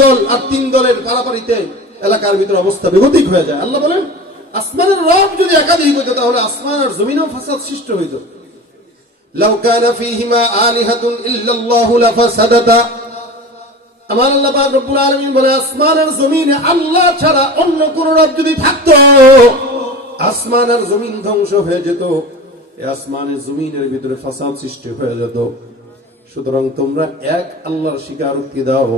দল আর 3 দলের পারাপারিতে এলাকার ভিতরে অবস্থা বেগতিক হয়ে যায়। আল্লাহ বলেন আসমানের রব যদি একাধিক হইতো তাহলে আসমান আর জমিনেও ফাসাদ সৃষ্টি হইতো। লাউ কানা ফীহিমা আলিহাতুন ইল্লাল্লাহু লাফাসাদাতা, আমার আল্লাহ পাক রব্বুল আলামিন বলে আসমান আর জমিনে আল্লাহ ছাড়া অন্য কোন রব যদি থাকতো আসমান আর জমিন ধ্বংস হয়ে যেত, এই আসমানের জমিনের ভিতরে ফাসাদ সৃষ্টি হয়ে যেত। সুতরাং তোমরা এক আল্লাহর স্বীকারোক্তি দাও,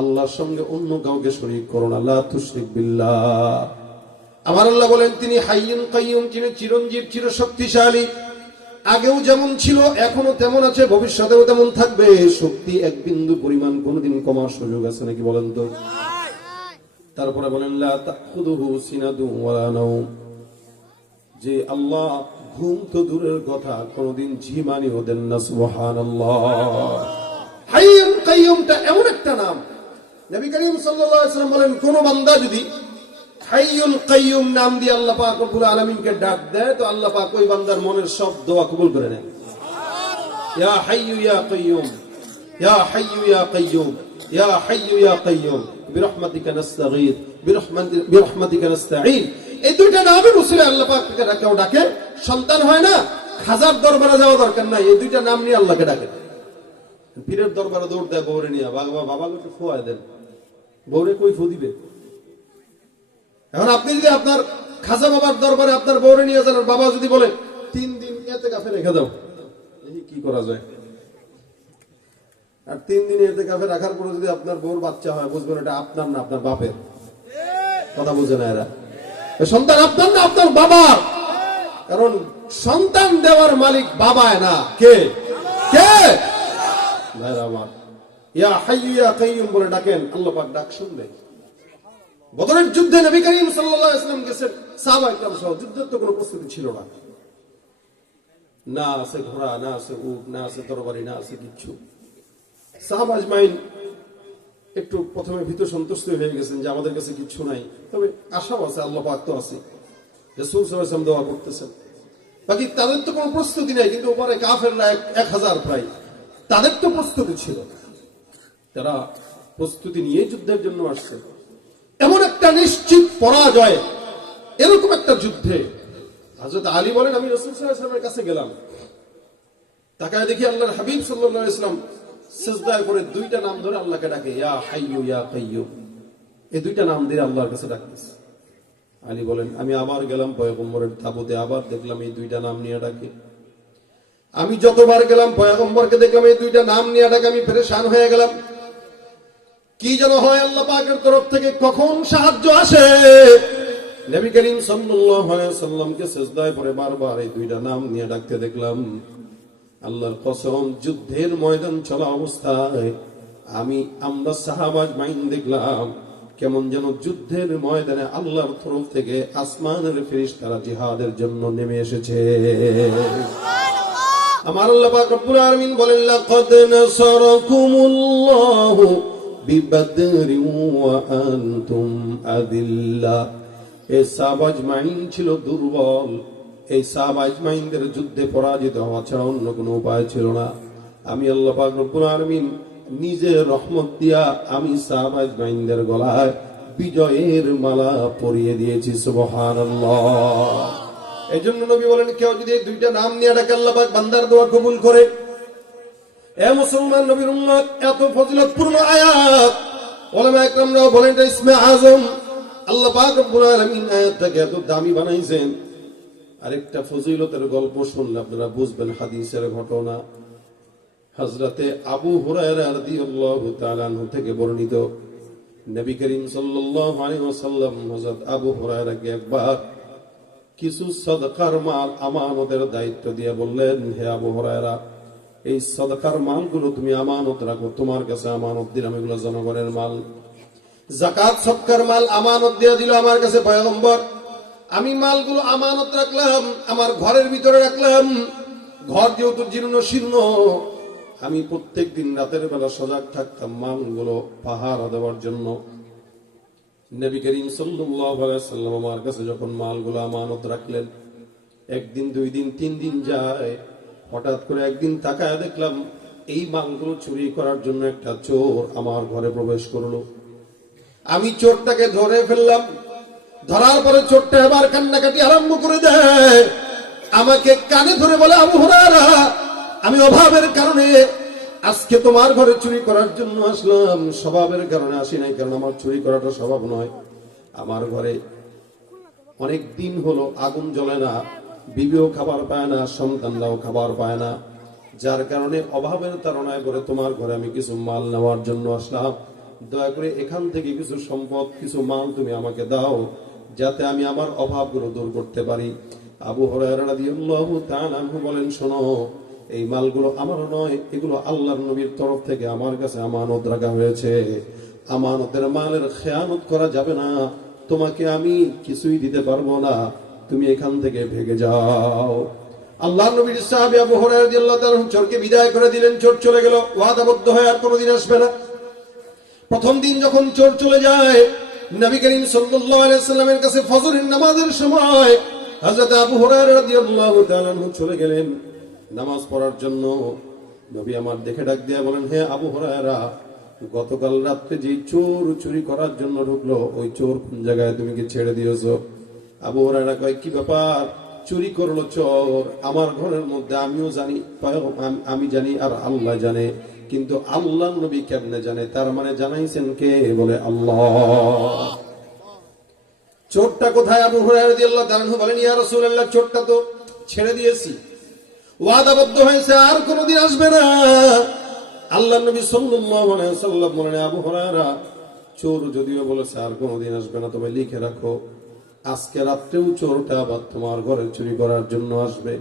আল্লাহর সঙ্গে অন্য কাউকে শরীক করো না, লা তুশরিক বিল্লাহ। আমার আল্লাহ বলেন তিনি হাইয়ুন কাইয়ুম, তিনি চিরঞ্জীব, চিরশক্তিশালী। আগেও যেমন ছিল এখনো তেমন আছে, ভবিষ্যতেও তেমন থাকবে। শক্তি এক বিন্দু পরিমাণ কোনদিন কমার সুযোগ আছে নাকি বলেন তো? তারপরে বলেন লা তাখুযুহু সিনাতুন ওয়ালা নাওম, যে আল্লাহ ঘুম তো দূরের কথা কোনদিন ঝিমানিও দেন না। সুবহানাল্লাহ। হাইয়ুন কাইয়ুমটা এমন একটা নাম, নবী করিম সাল্লাল্লাহু আলাইহি ওয়াসাল্লাম বলেন কোন বান্দা যদি হাইয়ুন কাইয়ুম নাম দিয়ে আল্লাহ পাক রব্বুল আলামিনকে ডাক দেয় তো আল্লাহ পাক ওই বান্দার মনের সব দোয়া কবুল করে নেন। ইয়া হাইয়ু ইয়া কাইয়ুম, ইয়া হাইয়ু ইয়া কাইয়ুম, ইয়া হাইয়ু ইয়া কাইয়ুম বিরহমাতিকা নাস্তাগীথ বিরহমাতিকা নাস্তাঈন। এই দুইটা নামের উসিলে আল্লাহ পাক কেউ ডাকে, সন্তান হয় না, খাজার দরবারে যাওয়া দরকার নাই, এই দুইটা নাম নিয়ে আল্লাহকে ডাকে। পীরের দরবারে দৌড় দেয় বউরে নিয়ে, বাবাকে ফোয়ায় দেন, বউরে কই ফু দিবে? এখন আপনি যদি আপনার খাজা বাবার দরবারে আপনার বউরে নিয়ে যান, বাবা যদি বলে 3 দিন ইতিকাফে রেখে দাও, কি করা যায়? আর 3 দিন ইতিকাফে রাখার পরে যদি আপনার বউর বাচ্চা হয়, বুঝবেন এটা আপনার না আপনার বাপের। কথা বুঝে না এরা? সন্তান আপনার না আপনার বাবার, কারণ সন্তান দেওয়ার মালিক বাবায় না, কে? কে? ভাইরা আমার, ইয়া হাইয়ু ইয়া কাইয়ুম বলে ডাকেন, আল্লাহ পাক ডাক শুনবেন। বদরের যুদ্ধে নবী করিম সাল্লাল্লাহু আলাইহি ওয়াসাল্লাম গেছেন, সাহাবা ইকরাম সহ। যুদ্ধের তো কোনো প্রস্তুতি ছিল না, না আছে ঘোড়া, না আছে উট, না আছে তরবারি, না আছে কিচ্ছু। সাহাবা আজমাইন একটু প্রথমে ভীত সন্তুষ্ট হয়ে গেছেন যে আমাদের কাছে কিচ্ছু নাই, তবে আশাও আছে, আল্লাহ পাক তো আছে। রাসূল সাল্লাল্লাহু আলাইহি ওয়াসাল্লাম দোয়া করতেছেন। বাকি তাদের তো কোনো প্রস্তুতি নাই, কিন্তু উপরে কাফেররা 1000 প্রায়, তাদের তো প্রস্তুতি ছিল, তারা প্রস্তুতি নিয়ে যুদ্ধের জন্য আসছে। এমন একটা নিশ্চিত পরাজয়, এরকম একটা যুদ্ধে হযরত আলী বলেন আমি রাসূল সাল্লাল্লাহু আলাইহি ওয়াসাল্লামের কাছে গেলাম, তাকায় দেখি আল্লাহর হাবিব সাল্লাল্লাহু আলাইহি ওয়াসাল্লাম সিজদায় করে 2টা নাম ধরে আল্লাহকে ডাকে, ইয়া হাইয়ু ইয়া কাইয়ুম। এই 2টা নাম দিয়ে আল্লাহর কাছে ডাকতেছে। আলী বলেন আমি আবার গেলাম পয়গম্বরের তাবুতে, আবার দেখলাম এই 2টা নাম নিয়ে ডাকে। আমি যতবার গেলাম পয়গম্বরকে দেখলাম এই 2টা নাম নিয়ে ডাকে, আমি পেরেশান হয়ে গেলাম। কি যেন হয় আল্লাহ পাকের তরফ থেকে কখন সাহায্য আসে। নবী করিম সাল্লাল্লাহু আলাইহি ওয়াসাল্লামকে সিজদায় পড়ে বারবার এই 2টা নাম নিয়ে ডাকতে দেখলাম। আল্লাহর কসম, যুদ্ধের ময়দান চলা অবস্থায় আমরা সাহাবা আজমাইন দেখলাম কেমন যেন যুদ্ধের ময়দানে আল্লাহর তরফ থেকে আসমানের ফেরেশতারা জিহাদের জন্য নেমে এসেছে। আমার আল্লাহ পাক রব্বুল আলামিন বলেন লাকাদ নাসারাকুমুল্লাহু বিবদরিন ওয়া আনতুম আযিল্লা। এই সাহাবা আজমাইন ছিল দুর্বল, এই সাহাবা আজমাইনদের যুদ্ধে পরাজিত হওয়া ছাড়া অন্য কোনো উপায় ছিল না। আমি আল্লাহ পাক রব্বুল আলামিন নিজের রহমত দিয়া আমি সাহাবা আজমাইনদের গলায় বিজয়ের মালা পরিয়ে দিয়েছি। সুবহানাল্লাহ। এই জন্য নবী বলেন কেউ যদি এই 2টা নাম নিয়ে ডাকে আল্লাহ পাক বান্দার দোয়া কবুল করে। এ মুসলমান নবীর উম্মত, এত ফজিলতপূর্ণ আয়াত উলামা ইকরামরাও বলেন এটা ইসমে আজম। আল্লাহ পাক রব্বুল আলামিন আয়াতটাকে এত দামি বানাইছেন। আরেকটা ফজিলতের গল্প শুনলে আপনারা বুঝবেন, হাদিসের ঘটনা। হযরতে আবু হুরায়রা রাদিয়াল্লাহু তাআলা আনহু থেকে বর্ণিত, নবী করিম সাল্লাল্লাহু আলাইহি ওয়াসাল্লাম হযরত আবু হুরায়রাকে একবার কিছু সাদকার মাল আমানতের দায়িত্ব দিয়ে বললেন, হে আবু হুরায়রা, এই সাদকার মালগুলো তুমি আমানত রাখো, তোমার কাছে আমানত দিলাম, এগুলো জনগণের মাল। যাকাত সদকার মাল আমানত দিয়ে দিল আমার কাছে পয়গম্বর, আমি মালগুলো আমানত রাখলাম, আমার ঘরের ভিতরে রাখলাম। ঘর যেহেতু জীর্ণ শীর্ণ, আমি প্রত্যেকদিন রাতের বেলা সজাগ থাকতাম মালগুলো পাহারা দেওয়ার জন্য। নবী করিম সাল্লাল্লাহু আলাইহি ওয়াসাল্লাম আমার কাছে যখন মালগুলো আমানত রাখলেন, 1 দিন 2 দিন 3 দিন যায়, হঠাৎ করে একদিন তাকায় দেখলাম এই মালগুলো চুরি করার জন্য একটা চোর আমার ঘরে প্রবেশ করলো। আমি চোরটাকে ধরে ফেললাম। ধরার পরে চোরটা এবার কান্নাকাটি আরম্ভ করে দেয়, আমাকে কানে ধরে বলে, আবু হুরায়রা, আমি অভাবের কারণে আজকে তোমার ঘরে চুরি করার জন্য আসলাম। স্বভাবের কারণে আসি নাই, কারণ আমার চুরি করাটা স্বভাব নয়। আমার ঘরে অনেক দিন হলো আগুন জ্বলে না, বিবিও খাবার পায় না, সন্তানরাও খাবার পায় না, যার কারণে অভাবের তাড়নায় করে তোমার ঘরে আমি কিছু মাল নেওয়ার জন্য আসলাম। দয়া করে এখান থেকে কিছু সম্পদ, কিছু মাল তুমি আমাকে দাও, যাতে আমি আমার অভাবগুলো দূর করতে পারি। আবু হুরায়রা রাদিয়াল্লাহু তাআলা আনহু বলেন, শোনো, এই মালগুলো আমার নয়, এগুলো আল্লাহর নবীর তরফ থেকে আমার কাছে আমানত রাখা হয়েছে। আমানতের মালের খেয়ানত করা যাবে না, তোমাকে আমি কিছুই দিতে পারবো না, তুমি এখান থেকে ভেগে যাও। আল্লাহর নবীর সাহাবী আবু হুরায়রা রাদিয়াল্লাহু তাআলা চোরকে বিদায় করে দিলেন। চোর চলে গেল, ওয়াদাবদ্ধ হয়ে আর কোনোদিন আসবে না। প্রথম দিন যখন চোর চলে যায়, নবী করিম সাল্লাল্লাহু আলাইহি ওয়াসাল্লামের কাছে ফজরের নামাজের সময় হযরত আবু হুরায়রা রাদিয়াল্লাহু তাআলা চলে গেলেন নামাজ পড়ার জন্য। নবী আমার দেখে ডাক দিয়ে বলেন, হে আবু হুরায়রা, গতকাল রাত্রে যে চোর চুরি করার জন্য ঢুকলো, ওই চোর কোন জায়গায়, তুমি কি ছেড়ে দিয়েছো? আবু হুরায়রা কয়, কি ব্যাপার? চুরি করলো চোর আমার ঘরের মধ্যে, আমিও জানি, আমি জানি আর আল্লাহ জানে, কিন্তু আল্লাহ নবী কেমনে জানে? তার মানে জানাইছেন কে? বলে আল্লাহ। চোরটা কোথায়? আবু হুরায়রা রাদিয়াল্লাহু তাআলা বলেন, ইয়া রাসূলুল্লাহ, চোরটা তো ছেড়ে দিয়েছি, ওয়াদাবদ্ধ হয়েছে, আর কোনোদিন আসবে না। আল্লাহ নবী সাল্লাল্লাহু আলাইহি ওয়াসাল্লাম বলেন, আবু হুরায়রা, চোর যদিও বলেছে আর কোনোদিন আসবে না, তবে লিখে রাখো, আজকে রাত্রেও চোরটা আবার তোমার ঘরে চুরি করার জন্য আসবে।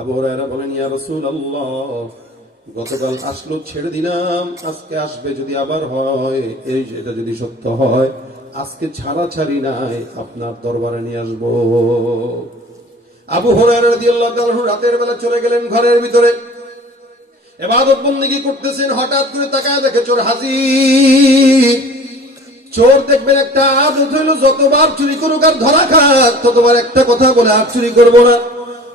আবু হুরায়রা বলেন, ইয়া রাসূলুল্লাহ, গতকাল আসলো, ছেড়ে দিলাম, আজকে আসবে, যদি আবার হয়, এটা যদি সত্য হয়, আজকে ছাড়াছাড়ি নাই, আপনার দরবারে নিয়ে আসবো। আবু হুরায়রা রাদিয়াল্লাহু তাআলা রাতের বেলা চলে গেলেন ঘরের ভিতরে, ইবাদত বন্দেগী করতেছেন। হঠাৎ করে তাকায় দেখে চোর হাজির। চোর দেখবেন একটা আদত হইল, যতবার চুরি করুক আর ধরা খাক, ততবার একটা কথা বলে, আর চুরি করবো না।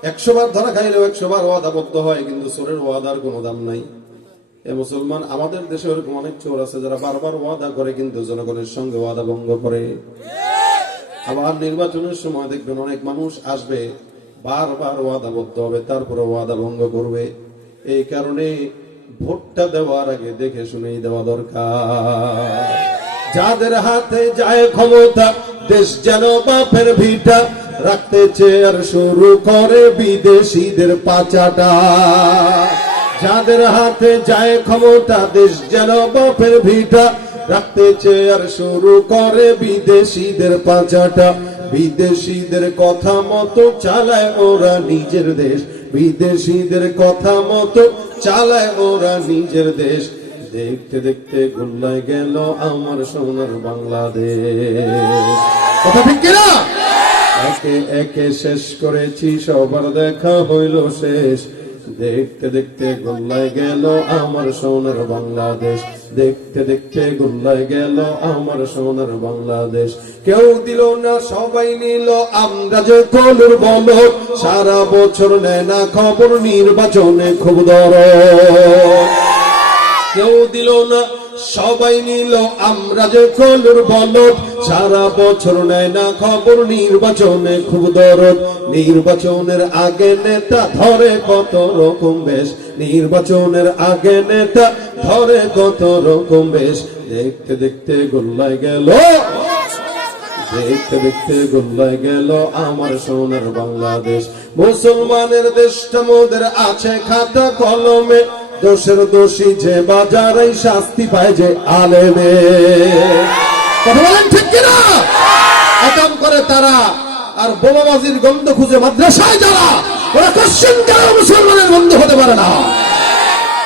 100 বার ধরা খাইলেও 100 বার ওয়াদাবদ্ধ হয়, কিন্তু চোরের ওয়াদার কোনো দাম নাই। এ মুসলমান, আমাদের দেশে এরকম অনেক চোর আছে যারা বারবার ওয়াদা করে, কিন্তু জনগণের সঙ্গে ওয়াদা ভঙ্গ করে। আবার নির্বাচনের সময় দেখবেন অনেক মানুষ আসবে, বারবার ওয়াদাবদ্ধ হবে, তারপরে ওয়াদা ভঙ্গ করবে। এই কারণে ভোটটা দেওয়ার আগে দেখে শুনেই দেওয়া দরকার। যাদের হাতে যায় ক্ষমতা, দেশ যেন বাপের ভিটা, রাখতে চেয়ার শুরু করে বিদেশিদের পাচাটা। যাদের হাতে যায় ক্ষমতা, দেশ যেন বাপের ভিটা, রাখতে চেয়ার শুরু করে বিদেশিদের পাচাটা। বিদেশিদের কথা মতো চালায় ওরা নিজের দেশ, বিদেশিদের কথা মতো চালায় ওরা নিজের দেশ। দেখতে দেখতে গোল্লায় গেল আমার সোনার বাংলাদেশ। কথা ঠিক কিনা? একে একে শেষ করেছি, সবার দেখা হইল শেষ। দেখতে দেখতে গোল্লায় গেল আমার সোনার বাংলাদেশ, দেখতে দেখতে গোল্লায় গেল আমার সোনার বাংলাদেশ। কেউ দিল না, সবাই নিল, আমরা যে কলুর বল, সারা বছর নেয় না খবর, নির্বাচনে খুব দরদ। কেউ দিল না, সবাই নিল, আমরা যে কলুর বলদ, সারা বছর নেয় না খবর, নির্বাচনে খুব দরদ। নির্বাচনের আগে নেতা ধরে কত রকম বেশ, নির্বাচনের আগে নেতা ধরে কত রকম বেশ। দেখতে দেখতে গোল্লায় গেল, দেখতে দেখতে গোল্লায় গেল আমার সোনার বাংলাদেশ। মুসলমানের দেশটা মোদের আছে খাতা কলমে, দোষের দোষী যে বাজারে শাস্তি পায় যে আলেমে। কথা বলেন ঠিক কিনা? আকাম করে তারা আর বোমাবাজির গন্ধ খুঁজে মাদ্রাসায় যারা, ওরা কোশ্চেন কেন মুসলমানের বন্ধু হতে পারে না?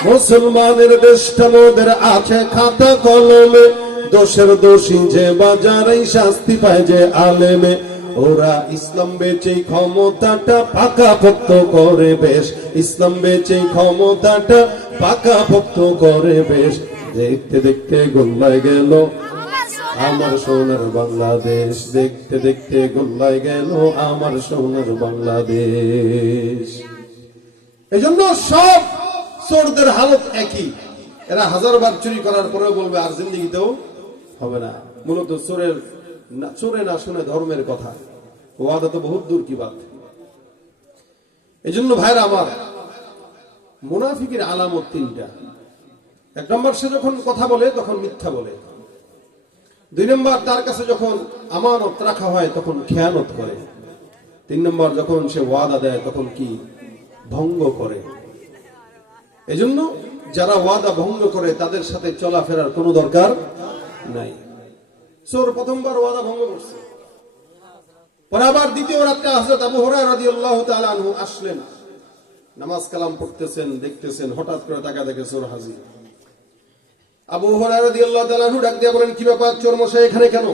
মুসলমানের দেশটা মোদের আছে খাতা কলমে, দোষের দোষী যে বাজারে শাস্তি পায় যে আলেমে। ওরা ইসলাম বেচে ক্ষমতাটা পাকাপোক্ত করে বেশ, ইসলাম বেচে ক্ষমতাটা পাকাপোক্ত করে বেশ। দেখতে দেখতে গোল্লায় গেল আমার সোনার বাংলাদেশ, দেখতে দেখতে গোল্লায় গেল আমার সোনার বাংলাদেশ। এজন্য সব চোরদের হালত একই, এরা 1000 বার চুরি করার পরেও বলবে আর জিন্দেগিতেও হবে না। মূলত চোরে না শুনে ধর্মের কথা, ওয়াদা তো বহুত দূর কি বাত। এই জন্য ভাইরা আমার, মুনাফিকের আলামত তিনটা। এক নম্বর, সে যখন কথা বলে তখন মিথ্যা বলে। দুই নম্বর, তার কাছে যখন আমানত রাখা হয় তখন খেয়ানত করে। তিন নম্বর, যখন সে ওয়াদা দেয় তখন কি ভঙ্গ করে। এজন্য যারা ওয়াদা ভঙ্গ করে তাদের সাথে চলাফেরার কোনো দরকার নাই। চোর প্রথমবার ওয়াদা ভঙ্গ করছে, পরে আবার দ্বিতীয় রাতে হযরত আবু হুরায়রা রাদিয়াল্লাহু তাআলা আনহু আসলেন, নামাজ কালাম পড়তেছেন, দেখতেছেন, হঠাৎ করে তাকা দেখে চোর হাজির। আবু হুরায়রা রাদিয়াল্লাহু তাআলা আনহু ডাক দিয়ে বলেন, কি ব্যাপার চোর মশাই এখানে কেন?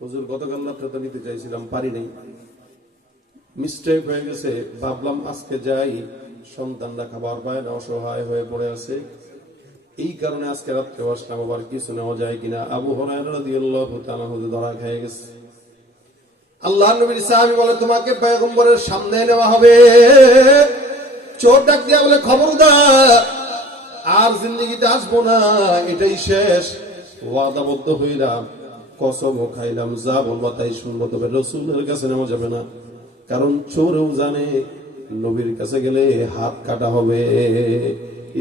হুজুর, গতকাল রাতে তো নিতে চাইছিলাম, পারি নাই, মিস্টেক হয়ে গেছে, ভাবলাম আজকে যাই, সন্তানরা খাবার পায় না, অসহায় হয়ে পড়ে আছে, এই কারণে আজকে রাত্রে আসলাম, আবার কিছু নেওয়া যায় কিনা। আবু হুরায়রা রাদিয়াল্লাহু তাআলা আনহু ধরা খেয়ে গেছে। আল্লাহর নবীর সাহাবী বলে, তোমাকে পয়গম্বরের সামনে নেওয়া হবে। চোর ডাক দিয়া বলে, খবরদার, আর জিন্দেগিতে আসবো না, এটাই শেষ, ওয়াদাবদ্ধ হইলাম, কসমও খাইলাম, যা বলবো তাই শুনবো, তবে রাসূলের কাছে নেওয়া যাবে না। কারণ চোরেও জানে নবীর কাছে গেলে হাত কাটা হবে।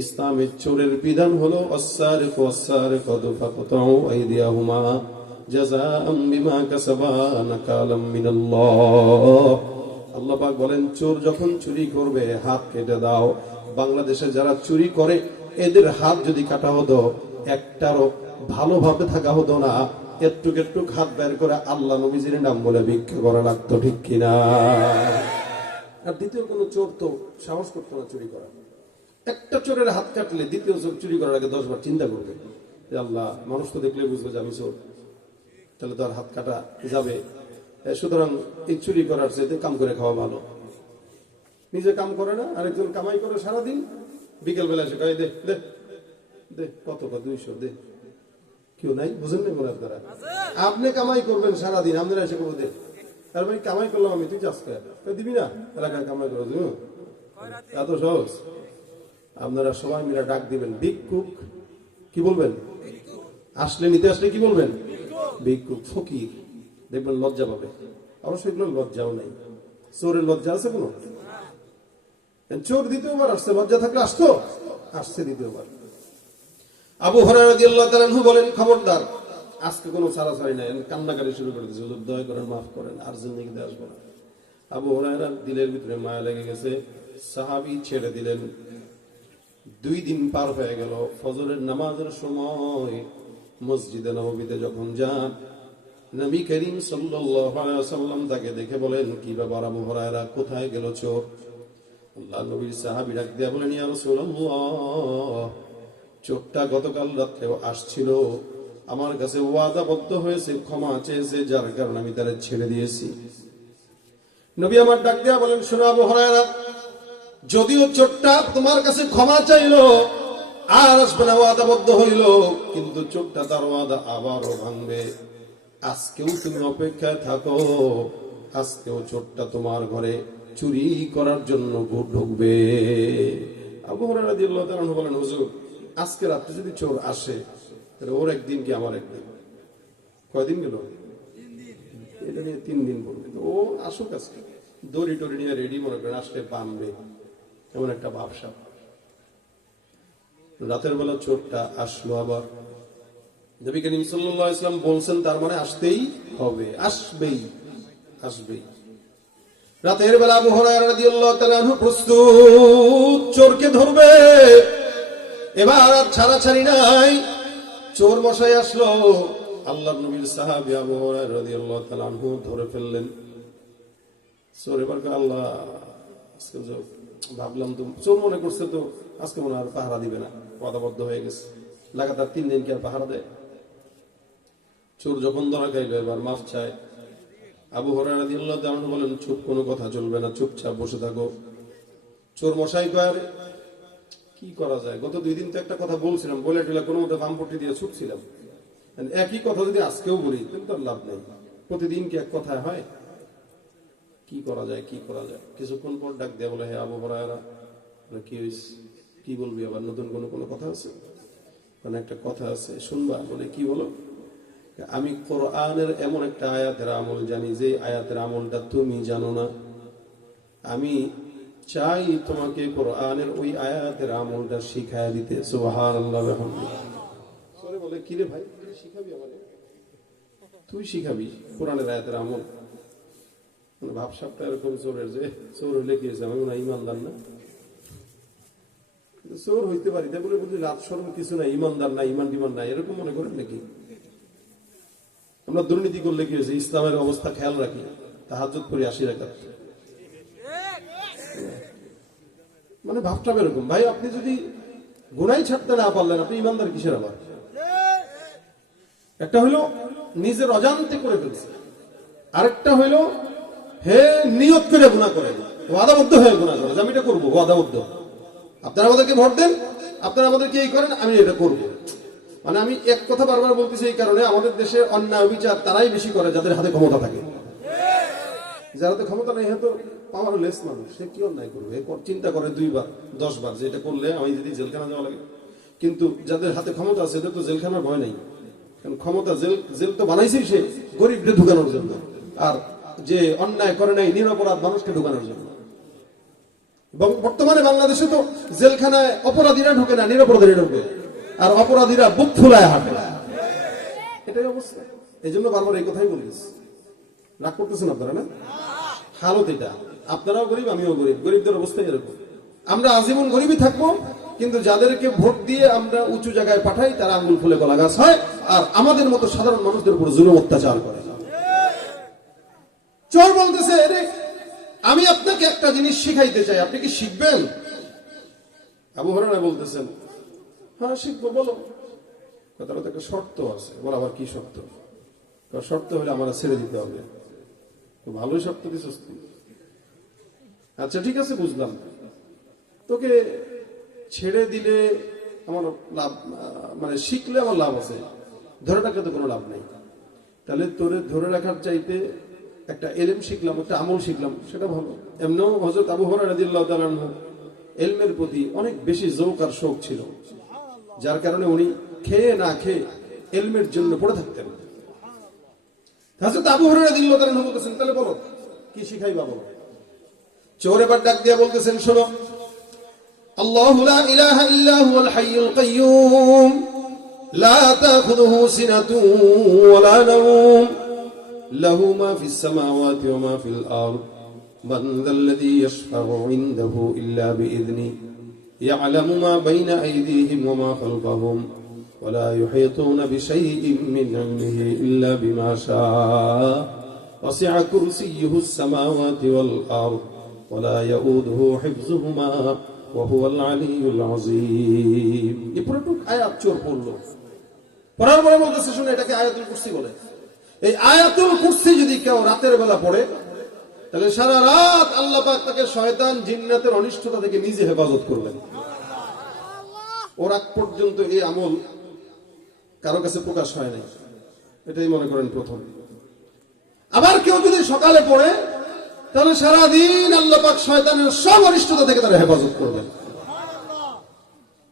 ইসলামের চোরের বিধান হলো আস-সারিকু ওয়াস-সারিকাতু ফাকতাউ আইদিয়াহুমা জাযাআম বিমা কাসাবা নাকালাম মিনাল্লাহ। আল্লাহ পাক বলেন, চোর যখন চুরি করবে হাত কেটে দাও। বাংলাদেশে যারা চুরি করে এদের হাত যদি কাটা হতো, একটারও ভালোভাবে থাকা হতো না, একটুক একটুক হাত বের করে আল্লাহ নবীজির নাম বলে ভিক্ষা করা লাগতো, ঠিক কিনা? আর দ্বিতীয় কোন চোর তো সাহস করতো না চুরি করা। একটা চোরের হাত কাটলে দ্বিতীয় চোর চুরি করার আগে 10 বার চিন্তা করবে যে আল্লাহ, মানুষ তো দেখলে বুঝবে যে আমি চোর, তাহলে তো আর হাত কাটা যাবে। সুতরাং এই চুরি করার চাইতে কাম করে খাওয়া ভালো। নিজে কাম করে না, আরেকজন কামাই করে সারাদিন, বিকেল বেলা এসে কয়, দে দে দে, কত 200 দে। কেউ নাই, বুঝেন না মনে আপনারা? আপনি কামাই করবেন সারাদিন, আপনারা এসে করবো দে। তার মানে কামাই করলাম আমি, তুই চাষ করে দিবি না, এলাকায় কামাই করে দিবি, এত সহজ? আপনারা সবাই মিলে ডাক দিবেন ভিক্ষুক, কি বলবেন? আসলে নিতে আসলে কি বলবেন? ভিক্ষুক, ফকির, দেখবেন লজ্জা পাবে। অবশ্যই এগুলো লজ্জাও নাই। চোরের লজ্জা আছে কোনো? চোর দ্বিতীয়বার আসছে, লজ্জা থাকলে আসতো? আসছে দ্বিতীয়বার। আবু হুরায়রা রাদিয়াল্লাহু তাআলা আনহু বলেন, খবরদার, আজকে কোনো ছাড়াছাড়ি নাই। কান্নাকাটি শুরু করে দিয়েছে, হুজুর দয়া করেন, মাফ করেন, আর জিন্দেগিতে আসবো না। আবু হুরায়রার দিলের ভিতরে মায়া লেগে গেছে, সাহাবী ছেড়ে দিলেন। 2 দিন পার হয়ে গেল। ফজরের নামাজের সময় মসজিদে নববীতে যখন যান, নবী করিম সাল্লাল্লাহু আলাইহি ওয়াসাল্লাম তাকে দেখে বলেন, কি ব্যাপার আবু হুরায়রা, কোথায় গেল চোর? আল্লাহ নবীর সাহাবী ডাক দিয়া বলেন, ইয়া রাসূলুল্লাহ, চোরটা গতকাল রাত্রেও আসছিল, আমার কাছে ওয়াদাবদ্ধ হয়েছে, ক্ষমা চেয়েছে, যার কারণে আমি তারে ছেড়ে দিয়েছি। নবী আমার ডাক দিয়া বলেন, শোনো আবু হুরায়রা, যদিও চোরটা তোমার কাছে ক্ষমা চাইলো আর আসবে না, ওয়াদাবদ্ধ হইল, কিন্তু চোরটা তার ওয়াদা আবারও ভাঙবে। আজকেও তুমি অপেক্ষায় থাকো, আজকেও চোরটা তোমার ঘরে চুরি করার জন্য ঢুকবে। আবু হুরায়রা রাদিয়াল্লাহু তাআলা আনহু বলেন, হুজুর, আজকে রাতে যদি চোর আসে, তাহলে ওর একদিন কি আমার একদিন? কয়দিন গেল? এটা নিয়ে 3 দিন বলবে। ও আসুক, আজকে দড়ি টড়ি নিয়ে রেডি, মনে করেন আসলে বানবে, এমন একটা ভাবসা। রাতের বেলা চোরটা আসলো আবার। নবী করিম সাল্লাল্লাহু আলাইহি ওয়াসাল্লাম বলছেন, তার মানে আসতেই হবে, আসবেই আসবেই। রাতের বেলা আবু হুরায়রা রাদিয়াল্লাহু তাআলা আনহু প্রস্তুত, চোরকে ধরবে। এবার আর ছাড়াছাড়ি নাই, চোর মশাই আসলো। আল্লাহর নবীর সাহাবী আবু হুরায়রা রাদিয়াল্লাহু তাআলা আনহু ধরে ফেললেন। চোর এবার আল্লাহ, ভাবলাম তো চোর মনে করছে, তো আজকে মনে আর পাহারা দিবে না, ওয়াদাবদ্ধ হয়ে গেছে, লাগাতার 3 দিন কি আর পাহারা দেয়? চোর যখন ধরা খাইল, এবার মাফ চায়। আবু হুরায়রা রাদিয়াল্লাহু তাআলা আনহু বলেন, চুপ, কোনো কথা চলবে না, চুপচাপ বসে থাকো। চোর মশাই কয়, কি করা যায়, গত 2 দিন তো একটা কথা বলছিলাম, বলে টিলা কোনো মতো পাম্পটি দিয়ে ছুটছিলাম, একই কথা যদি আজকেও বলি তাহলে তো লাভ নেই, প্রতিদিন কি এক কথায় হয়? কি করা যায়, কি করা যায়? কিছুক্ষণ পর ডাক দেয়া বলে, হে আবু হুরায়রা, কি হইছে, কি বলবি আবার, নতুন কোনো কথা আছে? মানে একটা কথা আছে, শুনবা? বলে কি বলো? আমি কোরআনের এমন একটা আয়াতের আমল জানি যে আয়াতের আমলটা তুমি জানো না। আমি চাই তোমাকে কোরআনের ওই আয়াতের আমলটা শিখায় দিতে। সুবহানাল্লাহ ওয়া বিহামদিহি। সরে বলে, কি রে ভাই, তুই শিখাবি আমারে? তুই শিখাবি কোরআনের আয়াতের আমল? মানে ভাবসাবটা এরকম চোরের, যে চোর হইলে কি হয়েছে, আমি মনে হয় ইমানদার না? চোর হইতে পারি তাই বলে বুঝলি লাজ শরম কিছু না, ইমানদার না, ইমান টিমান নাই, এরকম মনে করেন নাকি? আমরা দুর্নীতি করলে কি হয়েছে, ইসলামের অবস্থা খেয়াল রাখি, তাহাজ্জুদ করি 80 রাকাত। মানে ভাবটা এরকম। ভাই আপনি যদি গুনাই ছাড়তে না পারলেন, আপনি ইমানদার কিসের আবার? একটা হইলো নিজের অজান্তে করে ফেলছে, আরেকটা হইলো হে নিয়ত করে গুনাহ করে, ওয়াদাবদ্ধ হয়ে গুনাহ করে যে আমি এটা করবো, ওয়াদাবদ্ধ। আপনারা আমাদেরকে ভোট দেন, আপনারা আমাদেরকে এই করেন, আমি এটা করব। মানে আমি এক কথা বারবার বলতেছি এই কারণে, আমাদের দেশে অন্যায় বিচার তারাই বেশি করে যাদের হাতে ক্ষমতা থাকে। যার হাতে ক্ষমতা নেই, হয়তো পাওয়ার লেস মানুষ, সে কি অন্যায় করবে, এরপর চিন্তা করে 2 বার 10 বার যে এটা করলে আমি যদি জেলখানা যাওয়া লাগে। কিন্তু যাদের হাতে ক্ষমতা আছে এদের তো জেলখানার ভয় নেই, কারণ ক্ষমতা জেল তো বানাইছেই সে গরিবদের ঢুকানোর জন্য, আর যে অন্যায় করে নাই নিরপরাধ মানুষকে ঢুকানোর জন্য। এবং বর্তমানে বাংলাদেশে তো জেলখানায় অপরাধীরা ঢুকে না, নিরপরাধীরা ঢুকে, আর অপরাধীরা বুক ফুলায় হাঁটে। এটাই অবস্থা। এই জন্য বারবার এই কথাই বলিস, রাগ করতেছেন আপনারা না? হালত এটা, আপনারাও গরিব, আমিও গরিব, গরিবদের অবস্থাই এরকম। আমরা আজীবন গরিবই থাকবো, কিন্তু যাদেরকে ভোট দিয়ে আমরা উঁচু জায়গায় পাঠাই তারা আঙ্গুল ফুলে কলা গাছ হয়, আর আমাদের মতো সাধারণ মানুষদের উপর জুলুম অত্যাচার করে। চোর বলতেছে, এরে আমি আপনাকে একটা জিনিস শিখাইতে চাই, আপনি কি শিখবেন? আবু হুরায়রা বলতেছেন, হ্যাঁ শিখবো, বলো। কথাটা তো একটা শর্ত আছে। বল, আবার কি শর্ত? শর্ত হলে আমার ছেড়ে দিতে হবে। ভালোই শর্ত দিছিস তুই। আচ্ছা ঠিক আছে, বুঝলাম, তোকে ছেড়ে দিলে আমার লাভ, মানে শিখলে আমার লাভ আছে, ধরে রাখলে তো কোনো লাভ নেই। তাহলে তোরে ধরে রাখার চাইতে একটা এলম শিখলাম, একটা আমল শিখলাম, সেটা ভালো। এমনিও হযরত আবু হুরায়রা রাদিয়াল্লাহু তাআলা আনহু ইলমের প্রতি অনেক বেশি যৌক আর শৌক ছিল, যার কারণে উনি খেয়ে না খেয়ে ইলমের জন্য পড়ে থাকতেন। হযরত আবু হুরায়রা রাদিয়াল্লাহু তাআলা আনহু বলতেছেন, তাহলে বলো কি শিখাইবা, বলো। চোর এবার ডাক দিয়ে বলতেছেন, শোনো, আল্লাহু লা ইলাহা ইল্লা হুয়াল হাইয়ুল কাইয়্যুম লা তাখুযুহু সিনাতুন ওয়া লা নাওম লাহু মা ফিস সামাওয়াতি ওয়া মা ফিল আরদ মান যাল্লাযী ইয়াশফা'ু ইনদাহু ইল্লা বিইذনি ইয়া'লামু মা বাইনা আইদিহিম ওয়া মা খালফাহুম ওয়া লা ইউহীতুনা বিশাইইন মিন ইলমিহি ইল্লা বিমা শাআ ওয়াসি'a কুরসিয়্যুহুস সামাওয়াতি ওয়াল আরদ ওয়া লা ইয়াউদুহু হিফযুহুমা ওয়া হুয়াল আলিয়্যুল আযীম। এই পুরোটুক আয়াত চোর পড়লো, পড়ার পরে বলতেছে, শুনে, এটাকে আয়াতুল কুরসি বলে। এই আয়াতুল কুরসি যদি কেউ রাতের বেলা পড়ে, তাহলে সারা রাত আল্লাহ পাক তাকে শয়তান জিন্নাতের অনিষ্টতা থেকে নিজে হেফাজত করবেন। ওর আগ পর্যন্ত এই আমল কারো কাছে প্রকাশ হয় নাই, এটাই মনে করেন প্রথম। আবার কেউ যদি সকালে পড়ে, তাহলে সারাদিন আল্লাহ পাক শয়তানের সব অনিষ্টতা থেকে তারা হেফাজত করবেন।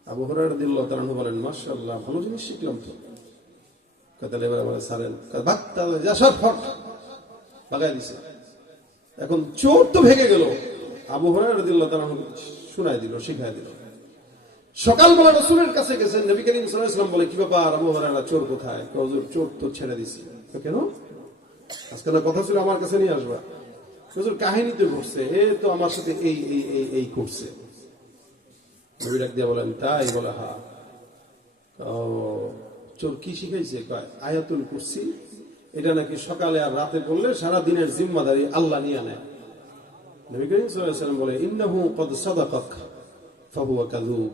আবু হুরায়রা রাদিয়াল্লাহু তাআলা আনহু বলেন, মাশাআল্লাহ, ভালো জিনিস শিখলাম তো। তাহলে এবার আমার সারেন যা সব ফট বাগায় দিছে। এখন চোর তো ভেঙে গেল, আবু হুরায়রা রাদিয়াল্লাহু তাআলা আনহু শুনাই দিল, শিখাই দিল। সকালবেলা রাসূলের কাছে গেছেন, নবী করিম সাল্লাল্লাহু আলাইহি ওয়াসাল্লাম বলে, কি ব্যাপার আবু হুরায়রা, চোর কোথায়? হুজুর, চোর তো ছেড়ে দিছি। কেন? আজকে না কথা ছিল আমার কাছে নিয়ে আসবা। হুজুর, কাহিনী তো ঘটছে, এ তো আমার সাথে এই এই এই এই করছে। নবী ডাক দিয়ে বলেন, তাই? বলে, হ্যাঁ। ও, চোর কি শিখাইছে? কয় আয়াতুল কুরসি, এটা নাকি সকালে আর রাতে পড়লে সারা দিনের জিম্মাদারি আল্লাহ নিয়ে নেয়। নবী করিম সাল্লাল্লাহু আলাইহি ওয়াসাল্লাম বলে, ইন্নাহু ক্বাদ সাদাকাক ফাহুয়া কাযুব।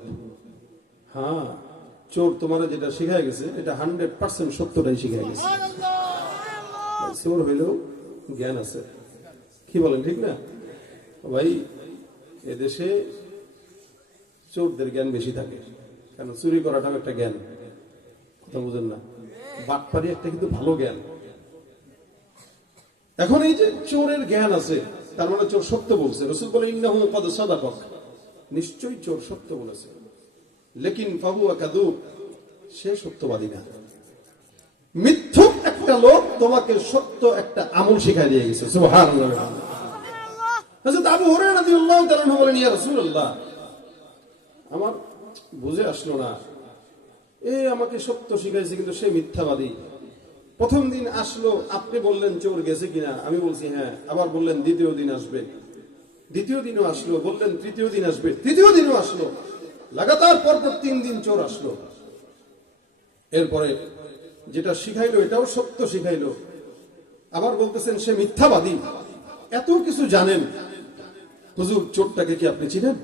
হ্যাঁ, চোর তোমার যেটা শিখাই গেছে এটা 100% সত্যটাই শিখাই গেছে। চোর হইলেও জ্ঞান আছে, কি বলেন, ঠিক না ভাই? এদেশে চোরদের জ্ঞান বেশি থাকে, কারণ চুরি করাটাও একটা জ্ঞান, কথা বুঝেন না? বাটপারি একটা কিন্তু ভালো জ্ঞান। এখন এই যে চোরের জ্ঞান আছে, তার মানে চোর সত্য বলছে। রাসূল বলে, ইন্নাহু ক্বাদ সাদাকাক, নিশ্চয়ই চোর সত্য বলেছে। লেকিন ফাহুয়া কাযুব, সে সত্যবাদী না। মিথ্যুক একটা লোক তোমাকে সত্য একটা আমল শিখাই দিয়ে গেছে। সুবহানাল্লাহ। হযরত আবু হুরায়রা রাদিয়াল্লাহু তাআলা আনহু বলেন, ইয়া রাসূলুল্লাহ, আমার বুঝে আসলো না, আমাকে সত্য শিখাইছে কিন্তু সে মিথ্যাবাদী। প্রথম দিন আসলো, আপনি বললেন চোর গেছে কিনা, আমি বলছি হ্যাঁ, আবার বললেন দ্বিতীয় দিন আসবে, দ্বিতীয় দিনও আসলো, বললেন তৃতীয় দিন আসবে, তৃতীয় দিনও আসলো, লাগাতার পরপর 3 দিন চোর আসলো। এরপরে যেটা শিখাইলো এটাও সত্য শিখাইলো, আবার বলতেছেন সে মিথ্যাবাদী। এত কিছু জানেন, হুজুর চোরটাকে কি আপনি চিনেন?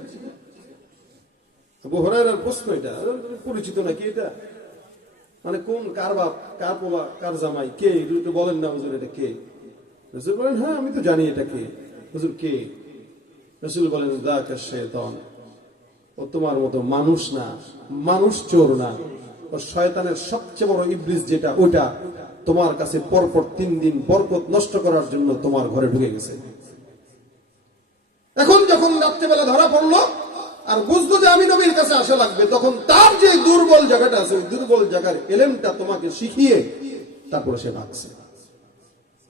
আবু হুরায়রার প্রশ্ন, এটা পরিচিত নাকি? এটা মানে কোন, কার বাপ, কার পোলা, কার জামাই, কে? একটু বলেন না হুজুর, এটা কে? হুজুর বলেন হ্যাঁ আমি তো জানি এটা কে। হুজুর কে? রাসূল বলেন যাকা শাইতান, ও তোমার মতো মানুষ না, মানুষ চোর না, ও শয়তানের সবচেয়ে বড় ইবলিস, যেটা ওটা তোমার কাছে পরপর 3 দিন বরকত নষ্ট করার জন্য তোমার ঘরে ঢুকে গেছে। এখন যখন রাত্রেবেলা ধরা পড়লো আর বুঝলো যে আমি নবীর কাছে আসা লাগবে, তখন তার যে দুর্বল জায়গাটা আছে ওই দুর্বল জায়গার এলেমটা তোমাকে শিখিয়ে তারপরে সে ভাগছে।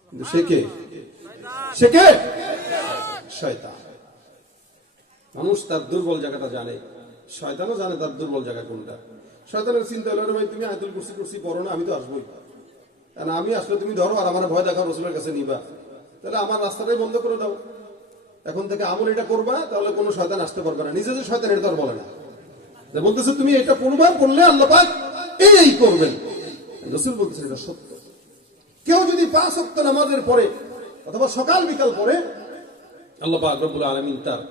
কিন্তু সে কে? সে কে? শয়তান। মানুষ তার দুর্বল জায়গাটা জানে, শয়তানও জানে তার দুর্বল জায়গা কোনটা। শয়তানের চিন্তা হলো, ভাই তুমি আয়াতুল কুরসি পড়ো না, আমি তো আসবোই, কারণ আমি আসলে তুমি ধরো আর আমার ভয় দেখাও, রাসূলের কাছে নিবা, তাহলে আমার রাস্তাটাই বন্ধ করে দাও। এখন থেকে আমল এটা করবা, তাহলে কোনো শয়তান আসতে পারবে না। নিজে যে শয়তান এটা তো আর বলে না, বলতেছে তুমি এটা পড়বা, পড়লে আল্লাহ পাক এই করবেন। রাসূল বলতেছে এটা সত্য। কেউ যদি 5 ওয়াক্ত নামাজের পরে অথবা সকাল বিকাল পরে, আল্লাহ পাক রব্বুল আলামিন তার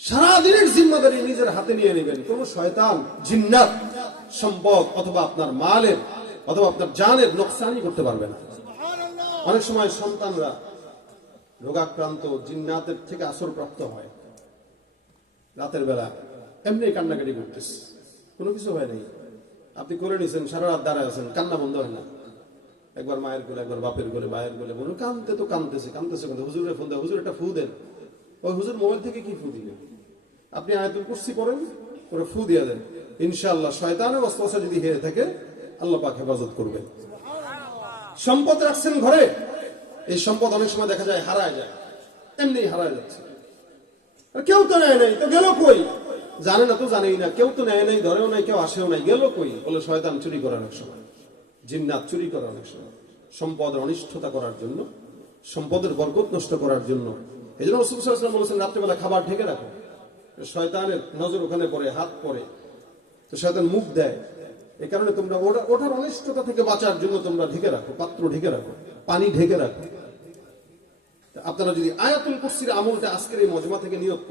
সারাদিনের জিম্মাদারি নিজের হাতে নিয়ে নেবেন। কোন শয়তান, জিন্নাত, সম্পদ অথবা আপনার মালের অথবা আপনার জানের নোকসানি করতে পারবে না। অনেক সময় সন্তানরা রোগাক্রান্ত, জিন্নাতের থেকে আসরপ্রাপ্ত হয়, রাতের বেলা এমনি কান্নাকাটি করতেছে, কোনো কিছু হয় নাই, আপনি করে নিয়েছেন, সারা রাত দাঁড়ায় আছেন, কান্না বন্ধ হয় না। একবার মায়ের কোলে, একবার বাপের কোলে, ভাইয়ের কোলে, বলুন কানতে তো কানতেছে, হুজুরের ফোন দেয়, হুজুর একটা ফু দেন। ওই হুজুর মোবাইল থেকে কি ফু দিবে? আপনি আয়াতুল কুরসি পড়েন, করে ফু দিয়ে দেন, ইনশাআল্লাহ শয়তানের ওয়াসওয়াসা যদি হেরে থাকে আল্লাহ পাক হেফাজত করবে। সম্পদ রাখছেন ঘরে, এই সম্পদ অনেক সময় দেখা যায় হারায় যায়, এমনি হারায় যাচ্ছে, আর কেউ তো নেয় নাই, তো গেল কই? জানে না তো, জানেই না, কেউ তো নেয় নাই, ধরেও নাই, কেউ আসেও নাই, গেল কই? বলে শয়তান চুরি করে অনেক সময়, জিন্নাত চুরি করে অনেক সময়, সম্পদের অনিষ্টতা করার জন্য, সম্পদের বরকত নষ্ট করার জন্য। এই জন্য রাসূল সাল্লাল্লাহু আলাইহি ওয়াসাল্লাম বলেছেন রাত্রেবেলা খাবার ঢেকে রাখো, শয়তানের নজর ওখানে পড়ে, হাত পড়ে, তো শয়তান মুখ দেয়। এই কারণে তোমরা ওঠার অনিষ্টতা থেকে বাঁচার জন্য তোমরা ঢেকে রাখো, পাত্র ঢেকে রাখো, পানি ঢেকে রাখো। আপনারা যদি আয়াতুল কুরসির আমলটা আজকের এই মজমা থেকে নিয়োগ